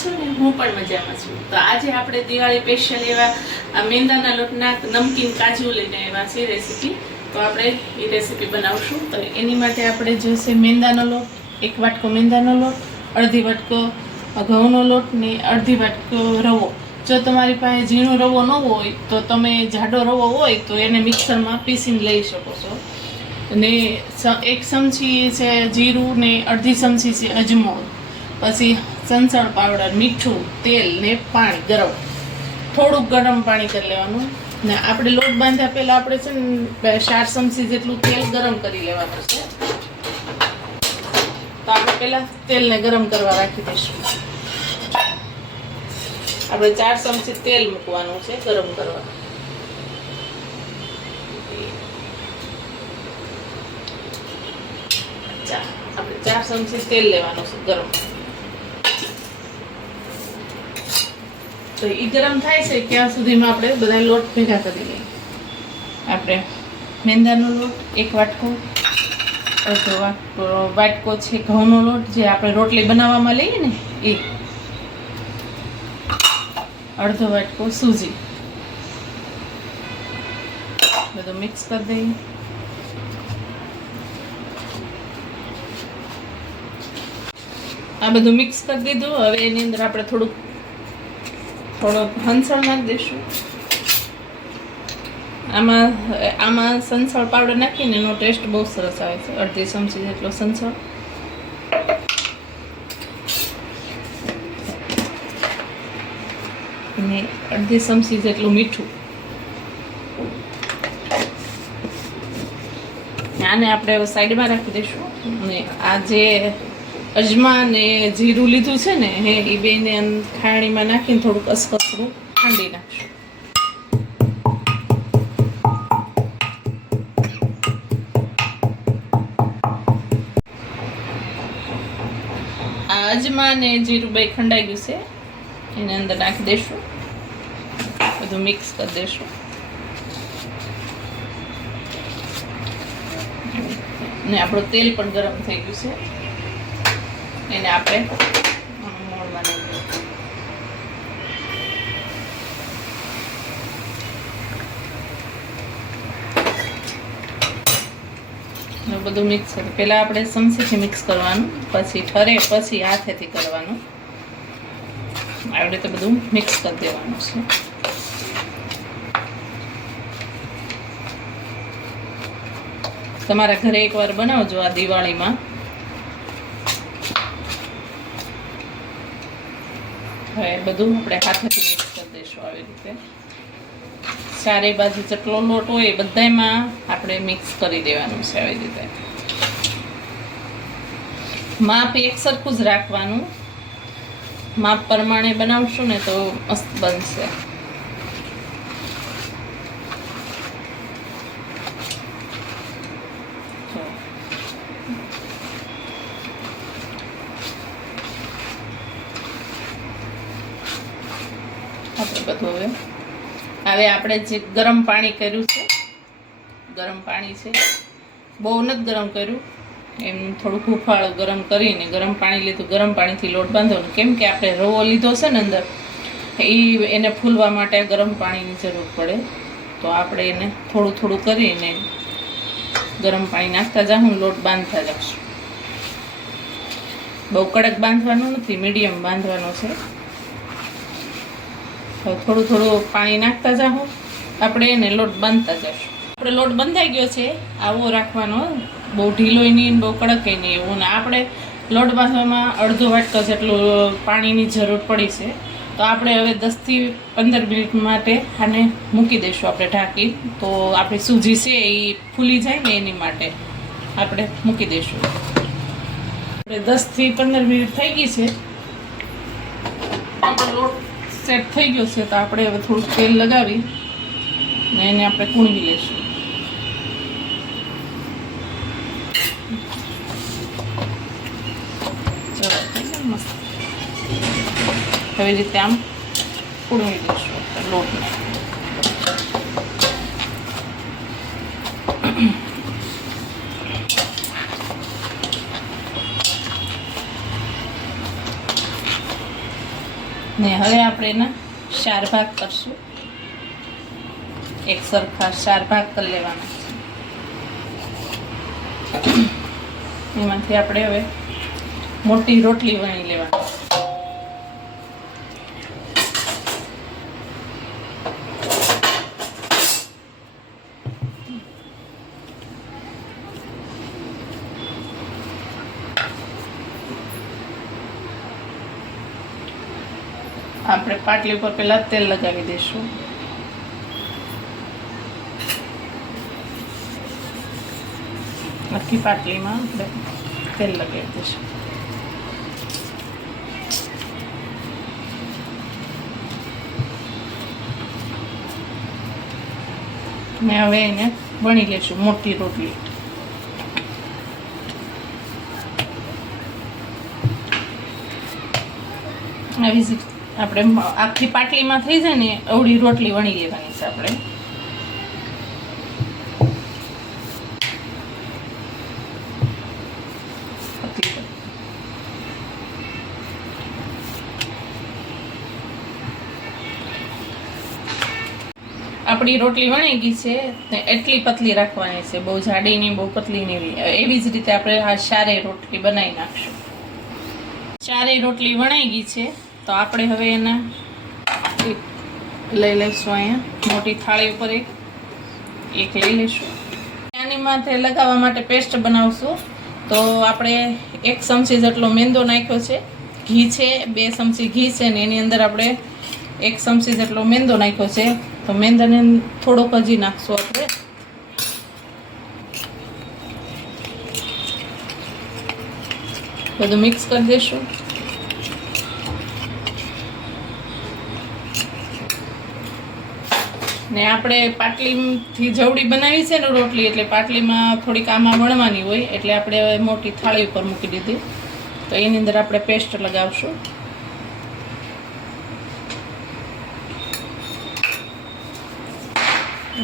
છો ને? હું પણ મજામાં છું. તો આજે આપણે દિવાળી સ્પેશિયલ એવા મેંદાના લોટના નમકીન કાજુ લઈને આવ્યા છે રેસીપી. તો આપણે એ રેસીપી બનાવશું. તો એની માટે આપણે જોઈશે મેંદાનો લોટ, 1 વાટકો મેંદાનો લોટ, અડધી વાટકો ઘઉંનો લોટ ને અડધી વાટકો રવો. જો તમારી પાસે ઝીણો રવો ન હોય તો તમે જાડો રવો હોય તો એને મિક્સરમાં પીસીને લઈ શકો છો. ને 1 ચમચી છે જીરું ને અડધી ચમચી છે અજમો, પછી સંસળ પાવડર, મીઠું, તેલ ને પાણી ગરમ, થોડુંક ગરમ પાણી કરી લેવાનું. ને આપણે લોટ બાંધ્યા પહેલાં આપણે છે ને 4 ચમચી જેટલું તેલ ગરમ કરી લેવાનું છે. તો આપણે પહેલાં તેલને ગરમ કરવા રાખી દઈશું. આપણે 4 ચમચી તેલ મૂકવાનું છે ગરમ કરવા. આપણે 4 ચમચી તેલ લેવાનું છે ગરમ. તો એ ગરમ થાય છે ત્યાં સુધીમાં આપણે બધા લોટ ભેગા કરી લઈએ. આપણે મેંદાનો લોટ 1 વાટકો, અડધો વાટકો છે ઘઉંનો લોટ, જે આપણે રોટલી બનાવવામાં લઈએ ને એ, અડધો વાટકો સૂજી, બધું મિક્સ કરી દઈએ. આ બધું મિક્સ કરી દીધું. હવે એની અંદર આપણે થોડો હંસળ નાખી દઈશું. આમાં સંસળ પાવડર નાખીને એનો ટેસ્ટ બહુ સરસ આવે છે. અડધી ચમચી જેટલો સંસળ, અને અડધી ચમચી જેટલું મીઠું. આને આપણે સાઈડમાં રાખી દઈશું. અને આ જે અજમા ને જીરું લીધું છે ને એ બેને ખાણીમાં નાખીને થોડુંક અસકસરું ખાંડી નાખશું. આ અજમા ને જીરું બે ખંડાઈ ગયું છે, એને અંદર નાખી દઈશું. બધું મિક્સ કરી દઈશું. ને આપણું તેલ પણ ગરમ થઈ ગયું છે, એને આપણે મોળમાં નાખીએ. બધું મિક્સ કરી પહેલાં આપણે ચમચીથી મિક્સ કરવાનું, પછી ઠરે પછી હાથેથી કરવાનું. આવી રીતે બધું મિક્સ કરી દેવાનું છે. તમારા ઘરે એકવાર બનાવજો આ દિવાળીમાં. હવે બધું આપણે હાથેથી મિક્સ કરી દઈશું આવી રીતે. ચારે બાજુ જેટલો લોટ હોય બધામાં આપણે મિક્સ કરી દેવાનું છે આવી રીતે. માપ એક સરખું જ રાખવાનું. માપ પ્રમાણે બનાવશું ને તો મસ્ત બનશે. આપણે બધું હવે આપણે જે ગરમ પાણી કર્યું છે, ગરમ પાણી છે, બહુ નથી ગરમ કર્યું, એમ થોડુંક હુંફાળું ગરમ કરીને ગરમ પાણી લીધું. ગરમ પાણીથી લોટ બાંધવાનો, કેમ કે આપણે રવો લીધો છે ને અંદર, એને ફૂલવા માટે ગરમ પાણીની જરૂર પડે. તો આપણે એને થોડું થોડું કરીને ગરમ પાણી નાખતા જાઉં, લોટ બાંધતા જઈશું. બહુ કડક બાંધવાનું નથી, મીડિયમ બાંધવાનો છે. થોડું થોડું પાણી નાખતા જાઉં, આપણે એને લોટ બાંધતા જઈશું. આપણે લોટ બંધાઈ ગયો છે, આવો રાખવાનો, બહુ ઢીલોય નહીં બહુ કડકે નહીં એવું. ને આપણે લોટ બાંધવામાં અડધો વાટકો જેટલું પાણીની જરૂર પડી છે. તો આપણે હવે 10 થી 15 મિનિટ માટે આને મૂકી દઈશું આપણે ઢાંકી. તો આપણી સૂજી છે એ ફૂલી જાય ને એની માટે આપણે મૂકી દઈશું. આપણે 10 થી 15 મિનિટ થઈ ગઈ છે. આપણો લોટ સેટ થઈ ગયો છે. તો આપણે હવે થોડું તેલ લગાવી ને એને આપણે કૂણવી લઈશું. ચલો મસ્ત આવી રીતે આમ કૂણવી દઈશું લોટને. ને હવે આપણે એના 4 ભાગ કરશું. એક સરખા 4 ભાગ કરી લેવાના. એમાંથી આપણે હવે મોટી રોટલી વણી લેવાની. આપણે પાટલી ઉપર પહેલા તેલ લગાવી દઈશું. આખી પાટલીમાં આપણે તેલ લગાવી દઈશું. ને હવે એને વણી લઈશું મોટી રોટલી. આવી જ આપણે આખી પાટલીમાં થઈ જાય ને અવળી રોટલી વણી લેવાની છે આપણે. આપણી રોટલી વણી ગઈ છે ને એટલી પતલી રાખવાની છે, બહુ જાડી નહીં બહુ પતલી નહીં. એવી જ રીતે આપણે આ 4 રોટલી બનાવી નાખશું. 4 રોટલી વણાઈ ગઈ છે તો આપણે હવે એના લઈ લઈશું. અહીંયા મોટી થાળી ઉપર એક લઈ લઈશું. આની માથે લગાવવા માટે પેસ્ટ બનાવશું. તો આપણે 1 ચમચી જેટલો મેંદો નાખ્યો છે. ઘી છે 2 ચમચી ઘી છે ને એની અંદર આપણે 1 ચમચી જેટલો મેંદો નાખ્યો છે. તો મેંદાને થોડોક હજી નાખશું આપણે. બધું મિક્સ કરી દઈશું. ને આપણે પાટલીથી જવડી બનાવી છે ને રોટલી, એટલે પાટલીમાં થોડીક આમાં વણવાની હોય, એટલે આપણે હવે મોટી થાળી ઉપર મૂકી દીધી. તો એની અંદર આપણે પેસ્ટ લગાવશું.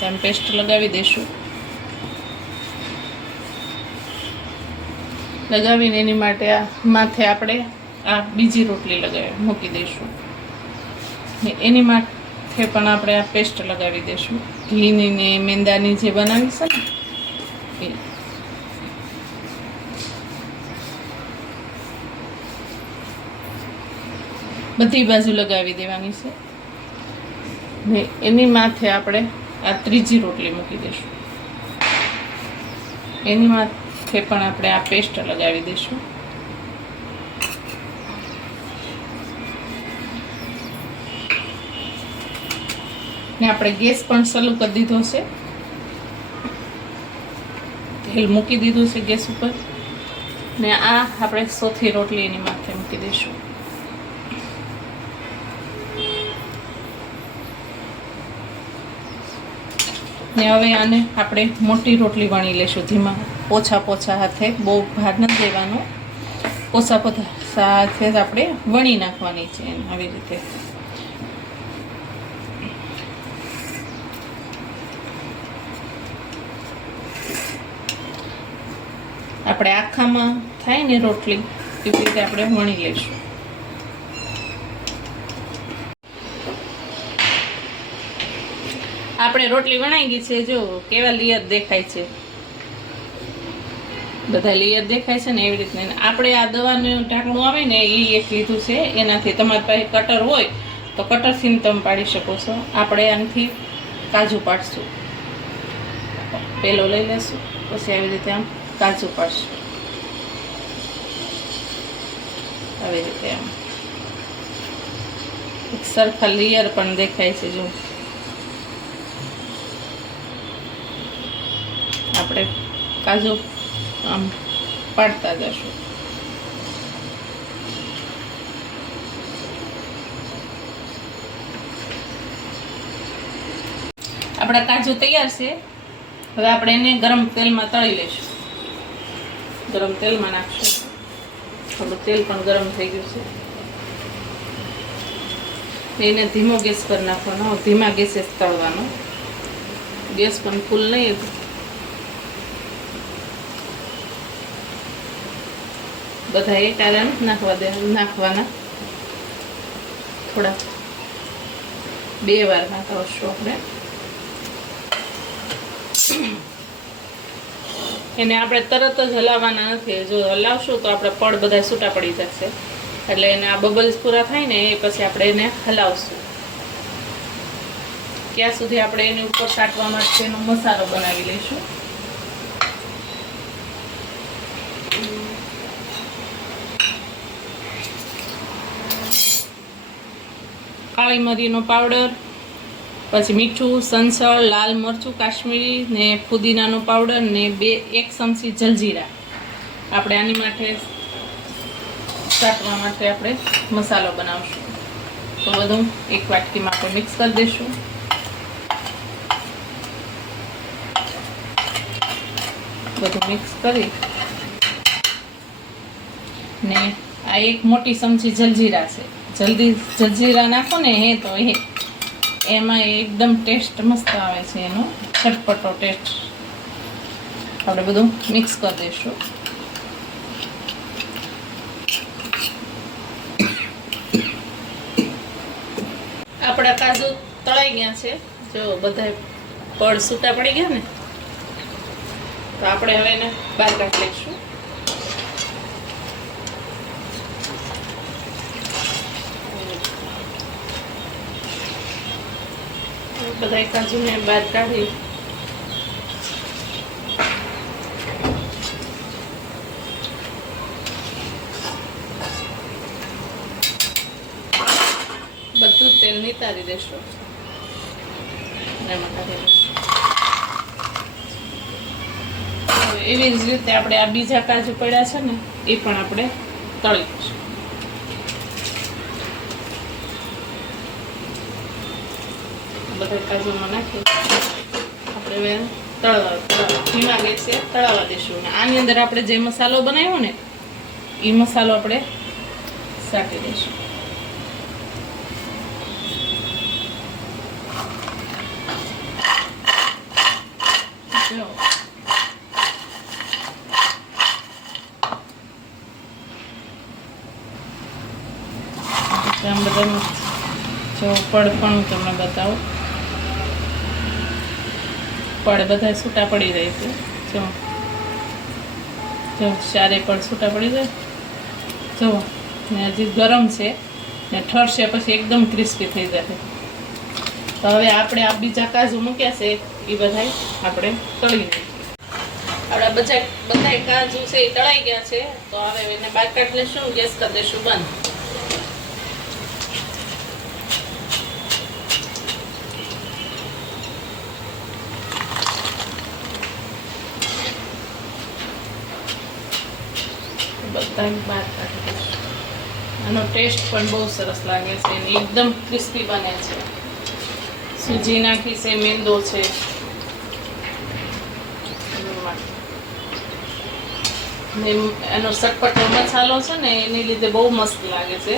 તેમ પેસ્ટ લગાવી દઈશું. લગાવીને એની માટે માથે આપણે આ બીજી રોટલી મૂકી દઈશું. એની માથે પણ આપણે આ પેસ્ટ લગાવી દઈશું. ઘીની ને મેંદાની જે બનાવી છે ને એ. બધી બાજુ લગાવી દેવાની છે. ને એની માથે આપણે આ ત્રીજી રોટલી મૂકી દઈશું. એની માથે પણ આપણે આ પેસ્ટ લગાવી દઈશું. ને આપણે ગેસ પણ ચાલુ કરી દીધો છે. તેલ મૂકી દીધું છે ગેસ ઉપર. ને આ આપણે ચોથી રોટલી એની માથે મૂકી દઈશું. ને હવે આને આપણે મોટી રોટલી વણી લઈશું. ધીમા પોછા હાથે, બહુ ભાર નથી દેવાનો. પોછા હાથે આપણે વણી નાખવાની છે આવી રીતે. આપણે આખામાં થાય ને રોટલી એવી રીતે આપણે વણી લઈશું. આપણે રોટલી વણાઈ ગઈ છે. જો કેવા લેયર દેખાય છે, બધા લેયર દેખાય છે ને એવી રીતના. આપણે આ દવાનું ઢાંકણું આવે ને એ એક લીધું છે. એનાથી તમારી પાસે કટર હોય તો કટરથી તમે પાડી શકો છો. આપણે આનાથી કાજુ પાડશું. પેલો લઈ લેશું, પછી આવી રીતે આમ કાજુ પાડશું. આવી રીતે આમ એક સરખા લેયર પણ દેખાય છે. જો આપણે કાજુ આમ પાડતા જશું. આપણા કાજુ તૈયાર છે. હવે આપણે એને ગરમ તેલમાં તળી લઈશું. ગરમ તેલમાં નાખશું. આપણું તેલ પણ ગરમ થઈ ગયું છે. એને ધીમો ગેસ પર નાખવાનો, ધીમા ગેસે તળવાનો. ગેસ પણ ફૂલ નહીં. બધા એક નાખવાના. થોડા 2 વાર નાખશું આપણે. એને આપણે તરત જ હલાવવાના નથી. જો હલાવશું તો આપણે પડ બધા છૂટા પડી જશે. એટલે એને આ બબલ્સ પૂરા થાય ને એ પછી આપણે એને હલાવશું. ત્યાં સુધી આપણે એની ઉપર સાટવા માટેનો મસાલો બનાવી લઈશું. કાળી મરીનો પાવડર, પછી મીઠું, સંચળ, લાલ મરચું કાશ્મીરી ને ફુદીનાનો પાવડર ને 1 ચમચી જલજીરા. આપણે આની માટે સાટવા માટે આપણે મસાલો બનાવશું. તો બધું એક વાટકીમાં આપણે મિક્સ કરી દઈશું. બધું મિક્સ કરી ને આ 1 મોટી ચમચી જલજીરા છે. જલ્દી જલજીરા નાખો ને તો એમાં એકદમ ટેસ્ટ મસ્ત આવે છે, એનો ચટપટો ટેસ્ટ. આપણે બધું મિક્સ કરી દઈશું. આપણા કાજુ તળાઈ ગયા છે. જો બધા પડ છૂટા પડી ગયા ને, તો આપણે હવે એને બહાર કાઢી લઈશું. બધા કાજુને બહાર કાઢી બધું તેલ નિતારી દેશું. એમાં કાઢી દઈશું. એવી જ રીતે આપણે આ બીજા કાજુ પડ્યા છે ને એ પણ આપણે તળી દઈશું. બધા કાજુમાં નાખી આપણે હવે ધીમા ગેસે તળાવવા દઈશું. અને આની અંદર આપણે જે મસાલો બનાવ્યો ને એ મસાલો આપણે સાટી દઈશું. આમ બધાનું જો પડ પણ હું તમને બતાવું. પડ બધા છૂટા પડી જાય છે. જો ચારે પડ છૂટા પડી જાય. જો ને હજી ગરમ છે ને ઠરશે પછી એકદમ ક્રિસ્પી થઈ જશે. તો હવે આપણે આ બીજા કાજુ મૂક્યા છે એ બધા આપણે તળી દઈએ. આપણા બધા કાજુ છે એ તળાઈ ગયા છે. તો હવે એને બહાર કાઢી લઈશું. ગેસ કરી દઈશું બંધ. બધા બહાર કાઢી દઈશું. આનો ટેસ્ટ પણ બહુ સરસ લાગે છે અને એકદમ ક્રિસ્પી બને છે. સૂજી નાખી છે, મેંદો છે, એનો ચટપટો મસાલો છે ને એની લીધે બહુ મસ્ત લાગે છે.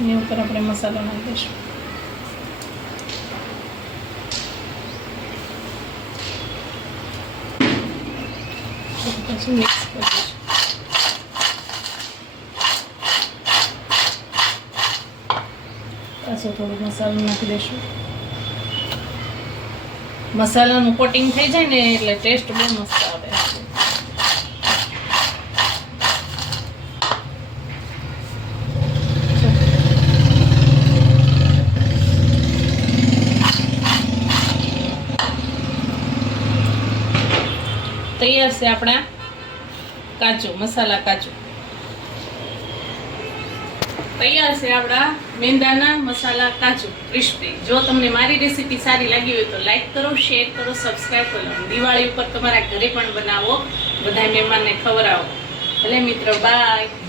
એની ઉપર આપણે મસાલો નાખી દઈશું. પછી મિક્સ કરી દઈશું. પાછો થોડો મસાલો નાખી દઈશું. મસાલાનું કોટિંગ થઈ જાય ને એટલે ટેસ્ટ બહુ મસ્ત આવે. તૈયાર છે આપણા કાજુ મસાલા કાજુ. તૈયાર છે આપણા મેંદાના મસાલા કાજુ ક્રિસ્પી. જો તમને મારી રેસીપી સારી લાગી હોય તો લાઈક કરો, શેર કરો, સબસ્ક્રાઈબ કરો. દિવાળી ઉપર તમારા ઘરે પણ બનાવો, બધા મહેમાનને ખવડાવો. ભલે મિત્રો, બાય.